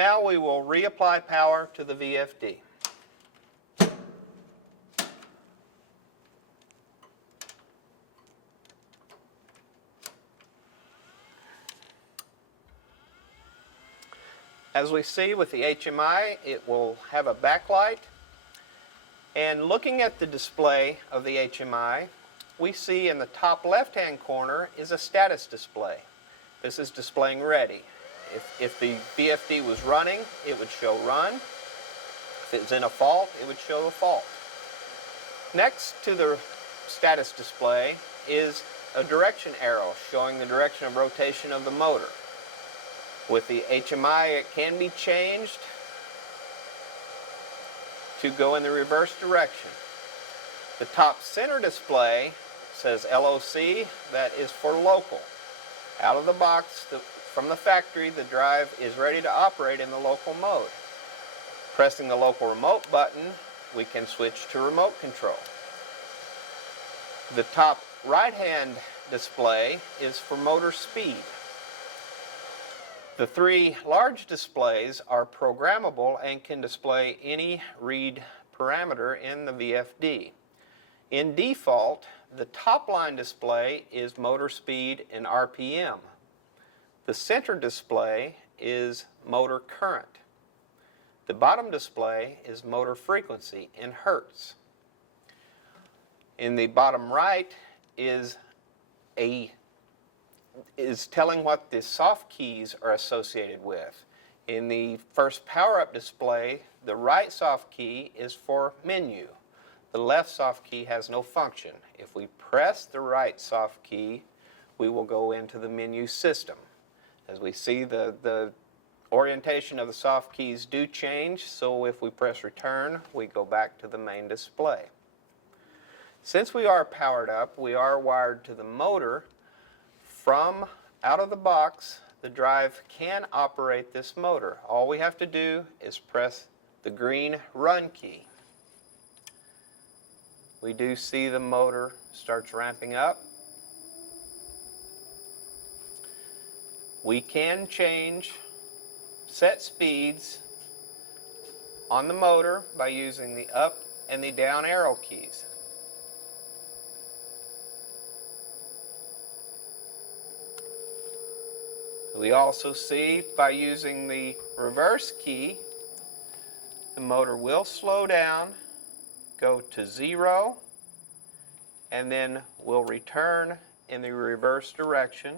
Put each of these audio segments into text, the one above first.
Now we will reapply power to the VFD. As we see with the HMI, it will have a backlight. And looking at the display of the HMI, we see in the top left-hand corner is a status display. This is displaying ready. If the VFD was running, it would show run. If it was in a fault, it would show a fault. Next to the status display is a direction arrow showing the direction of rotation of the motor. With the HMI, it can be changed to go in the reverse direction. The top center display says LOC, that is for local. Out of the box, from the factory, the drive is ready to operate in the local mode. Pressing the local remote button, we can switch to remote control. The top right-hand display is for motor speed. The three large displays are programmable and can display any read parameter in the VFD. In default, the top line display is motor speed in RPM. The center display is motor current. The bottom display is motor frequency in hertz. In the bottom right is telling what the soft keys are associated with. In the first power-up display, the right soft key is for menu. The left soft key has no function. If we press the right soft key, we will go into the menu system. As we see, the orientation of the soft keys do change, so if we press return, we go back to the main display. Since we are powered up, we are wired to the motor. From out of the box, the drive can operate this motor. All we have to do is press the green run key. We do see the motor starts ramping up. We can change set speeds on the motor by using the up and the down arrow keys. We also see by using the reverse key, the motor will slow down, go to 0, and then will return in the reverse direction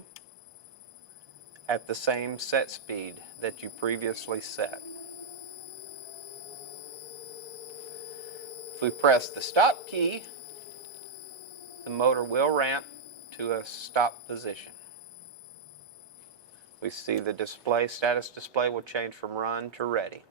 at the same set speed that you previously set. If we press the stop key, the motor will ramp to a stop position. We see the display, status display will change from run to ready.